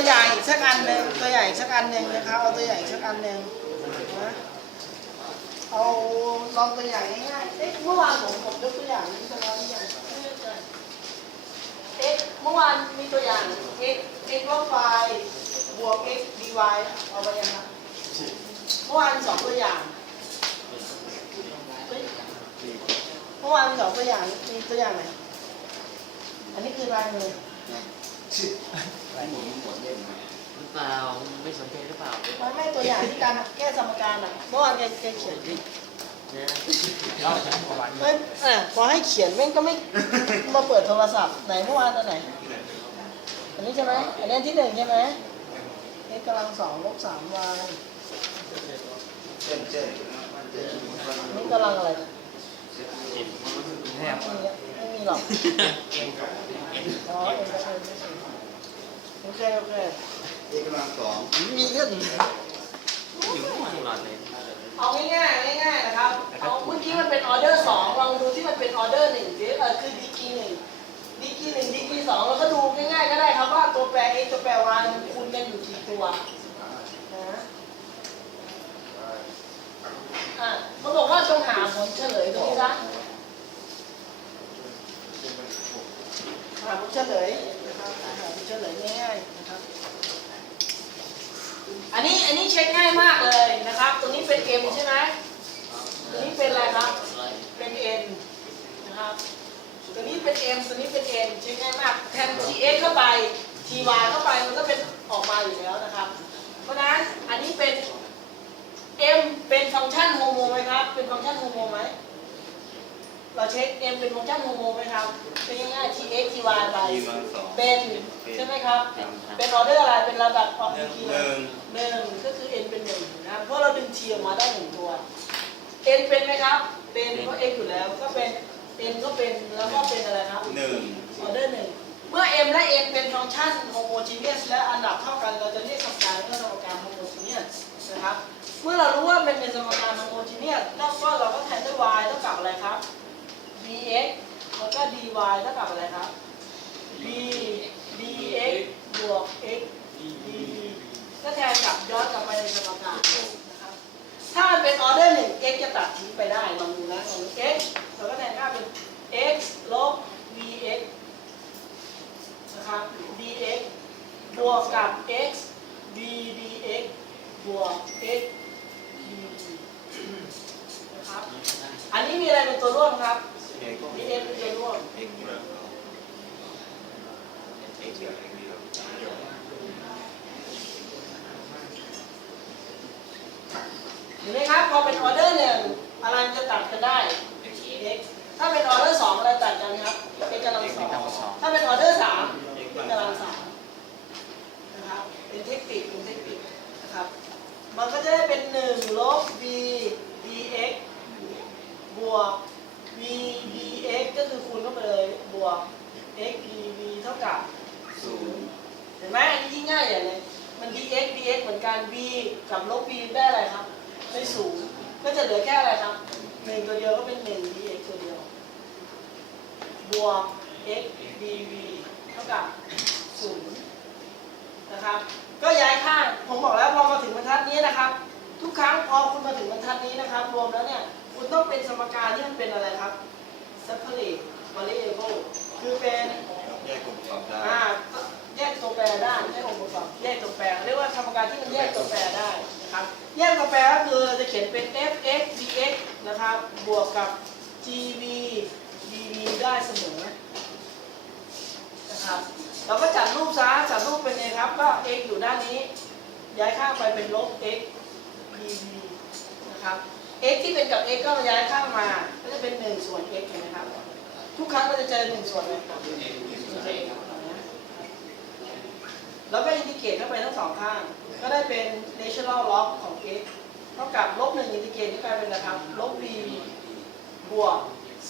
ตัวอย่อีกสักอันหนึ่งตัวอย่อีกสักอันหนึ่งนะครับเอาตัวอย่อีกสักอันหนึ่งนะเอาลองตัวอย่างง่ายๆเอ๊ะเมื่อวานผมผมยกตัวอย่างนี้ไปแล้วหรือยังไม่แน่ใจเอ๊ะเมื่อวานมีตัวอย่าง x x ลบ y บวก x dy เอาไปยังครับเมื่อวานสองตัวอย่างเมื่อวานสองตัวอย่างมีตัวอย่างไหนอันนี้คือลายมือ หมุนหมดเล่มไหมหรือเปล่าไม่สนใจหรือเปล่าไม่ไม่ตัวอย่างที่การแก้สมการอะเมื่อวานแกแกเขียนนะไม่อะพอให้เขียนแม่งก็ไม่มาเปิดโทรศัพท์ไหนเมื่อวานอันไหนอันนี้ใช่ไหมอันนี้อันที่หนึ่งใช่ไหมเอกำลังสองลบสามวายเจ้นเจ้นอันนี้กำลังอะไรแทบไม่มีไม่มีหรอกอ๋อเอ็นกับเอ็นไม่ใช่ โอเคโอเคเอกกำลังสองมีเรื่องอยู่ตลอดเลยเอาง่ายๆง่ายๆนะครับเอาเมื่อกี้มันเป็นออเดอร์สองลองดูที่มันเป็นออเดอร์หนึ่งสิเออคือดีกรีหนึ่งดีกรีหนึ่งดีกรีสองเราก็ดูง่ายๆก็ได้ครับว่าตัวแปร x ตัวแปร y มันคูณกันอยู่กี่ตัวนะอะเขาบอกว่าจงหาผลเฉลยตรงนี้นะหาผลเฉลย นะครับหาผลเฉลยง่ายๆนะครับ อันนี้อันนี้เช็คง่ายมากเลยนะครับ ตรงนี้เป็น m ใช่ไหมตรงนี้เป็นอะไรครับ เป็น n นะครับตัวนี้เป็น m ตัวนี้เป็น n เช็คง่ายมาก แทน tx เข้าไป ty เข้าไปมันก็เป็นออกมาอยู่แล้วนะครับ เพราะฉะนั้นอันนี้เป็น m เป็นฟังก์ชันโฮโมไหมครับ เป็นฟังก์ชันโฮโมไหม เราเช็ค m เป็นฟังก์ชันโฮโมไหมครับเป็นง่ายๆ tx ty ไปทีกำลังสอง เป็นใช่ไหมครับ เป็นออเดอร์อะไร เป็นระดับออหนึ่งดีหนึ่ง หนึ่งก็คือ n เป็นหนึ่งนะครับเพราะเราดึง t ออกมาได้หนึ่งตัว n เป็นไหมครับ เป็นเพราะ x อยู่แล้ว ก็เป็น n ก็เป็น แล้วก็เป็นอะไรครับ หนึ่งออเดอร์หนึ่ง เมื่อ m และ n เป็นฟังก์ชันโฮโมจีเนียสและอันดับเท่ากัน เราจะเรียกสมการว่าสมการโฮโมจีเนียสนะครับ เมื่อเรารู้ว่ามันเป็นสมการโฮโมจีเนียสแล้วก็เราก็แทนด้วย y เท่ากับอะไรครับ bx แล้วก็ dy เท่ากับอะไรครับ b dx บวก x d ก็แทนกลับย้อนกลับไปในสมการนะครับ ถ้ามันเป็นออเดอร์หนึ่ง x จะตัดทิ้งไปได้ลองดูนะลองดู x เราก็แทนค่าเป็น x ลบ bx นะครับ dx บวกกับ x b dx บวก x d นะครับ อันนี้มีอะไรเป็นตัวร่วมครับ เห็นไหมครับพอเป็นออเดอร์หนึ่งอะไรมันจะตัดกันได้ x ถ้าเป็นออเดอร์สองอะไรตัดกันครับ x กำลังสองถ้าเป็นออเดอร์สาม x กำลังสามนะครับเป็นเทคนิคเป็นเทคนิคนะครับ มันก็จะได้เป็นหนึ่งลบ b dx บวก วก x dv เท่ากับศูนย์เห็นไหมอันนี้ยิ่งง่ายอย่างเลย มัน dx dx เหมือนกัน b กับลบ b ได้อะไรครับ ได้ศูนย์ก็จะเหลือแค่อะไรครับหนึ่งตัวเดียวก็เป็นหนึ่ง dx ตัวเดียว บวก x dv เท่ากับศูนย์นะครับ ก็ย้ายข้าง ผมบอกแล้วพอมาถึงบรรทัดนี้นะครับ ทุกครั้งพอคุณมาถึงบรรทัดนี้นะครับ รวมแล้วเนี่ย คุณต้องเป็นสมการที่มันเป็นอะไรครับ separate variable คือเป็นแยกกลุ่มสอบได้อ่าแยกตัวแปรได้แยกองค์ประกอบแยกตัวแปรเรียกว่าสมการที่มันแยกตัวแปรได้นะครับแยกตัวแปรก็คือจะเขียนเป็น f(x) dx นะครับบวกกับ gv dv ได้เสมอนะครับเราก็จัดรูปซะจัดรูปเป็นไงครับก็ x อยู่ด้านนี้ ย้ายข้างไปเป็นลบ x dv นะครับ x ที่เป็นกับ x ก็ย้ายข้างมาก็จะเป็น1 ทุกครั้งก็จะเจอ1ส่วนเลยแล้วก็อินทิเกรตเข้าไปทั้งสองข้าง ก็ได้เป็น natural log ของ x เท่ากับลบหนึ่งอินทิเกรตที่กลายเป็นนะครับ ลบ b บวก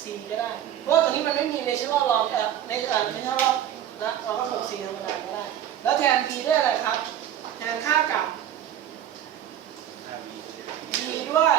c ก็ได้ เพราะว่าตรงนี้มันไม่มี natural log เอ่อในเอ่อ natural log นะเราก็บวก c ธรรมดาก็ได้ แล้วแทน b ด้วยอะไรครับ แทนค่ากับถ้ามี b ด้วย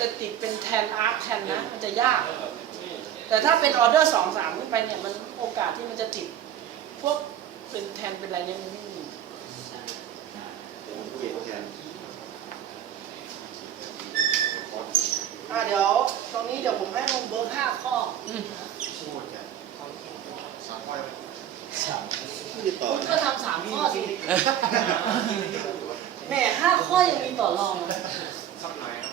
จะติดเป็นแทนอาร์คแทนนะ มันจะยาก แต่ถ้าเป็นออเดอร์สองสามขึ้นไปเนี่ยมันโอกาสที่มันจะติด พวกเป็นแทนเป็นอะไรเนี่ยมันไม่มีเกียรติแทนอะเดี๋ยวตรงนี้เดี๋ยวผมให้ลงเบอร์ห้าข้อพูดกันสามข้อสามที่ต่อคุณก็ทำสามข้อสิแหม่ห้าข้อยังมีต่อรองนะสักหน่อยครับ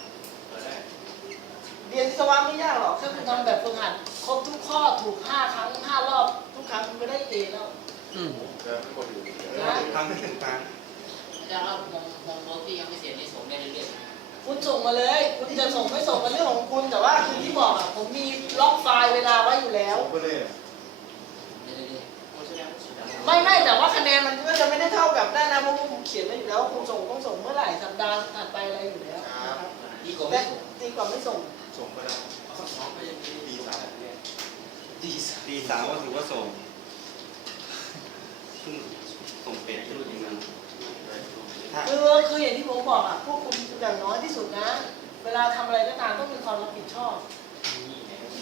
เรียนวิศวะไม่ยากหรอกแค่คุณทำแบบฝึกหัดครบทุกข้อถูกห้าครั้งห้ารอบทุกครั้งคุณก็ได้เอแล้วอืมเดินไม่กดอยู่ทางถึงทางอาจารย์ครับมองมองรถที่ยังไม่เสร็จนี่ส่งได้เรื่อยๆนะคุณส่งมาเลย คุณจะส่งไม่ส่งเป็นเรื่องของคุณแต่ว่าคือที่บอกอะผมมีล็อกไฟล์เวลาไว้อยู่แล้วส่งไปเลยเรื่อยๆโอ้แสดงว่าสุดแล้วไม่ไม่แต่ว่าคะแนนมันก็จะไม่ได้เท่ากับได้นะเพราะว่าผมเขียนไว้อยู่แล้วว่าคุณส่งต้องส่งเมื่อไหร่สัปดาห์ถัดไปอะไรอยู่แล้วนะครับดีกว่าแต่ไม่ส่งดีกว่าไม่ส่ง ส่งไปแล้วสองก็ยังดีตีสามดีสามตีสามก็ถือว่าส่งเพิ่งส่งเป็ดรูดอย่างนั้นถ้าคือคืออย่างที่ผมบอกอะพวกคุณอย่างน้อยที่สุดนะ เวลาทำอะไรก็ตามต้องมีความรับผิดชอบ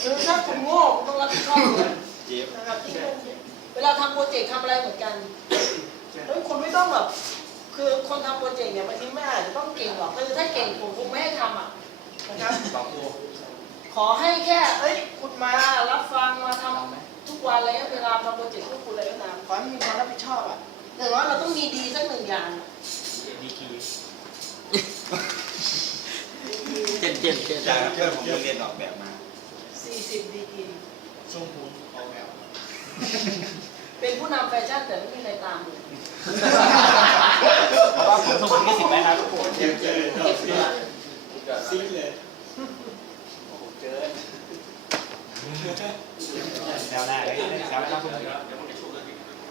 คือถ้าคุณโง่คุณต้องรับผิดชอบเลยเจ็บนะครับที่เวลาทำโปรเจกต์ทำอะไรเหมือนกันเฮ้ยคุณไม่ต้องแบบคือคนทำโปรเจกต์เนี่ยบางทีไม่อาจจะต้องเก่งหรอกคือถ้าเก่งผมคงไม่ให้ทำอะ นะครับสองตัวขอให้แค่เอ้ยคุณมารับฟังมาทำทุกวันอะไรเงี้ยเวลาทำโปรเจกต์พวกคุณอะไรก็ตามขอให้มีความรับผิดชอบอะอย่างน้อยเราต้องมีดีสักหนึ่งอย่างอะดีกีเจ็ดเจ็ดเจ็ดจากเพื่อนผมไปเรียนออกแบบมา40ดีกรีช่วงคุณออกแบบเป็นผู้นำแฟชั่นแต่ไม่มีใครตามเลยเพราะว่าผมส่งคนแค่สิบไหมครับเจ็บเจ อดซีเลย โอ้โหเจอแถวหน้าเลยแถวหน้าคุณเดี๋ยว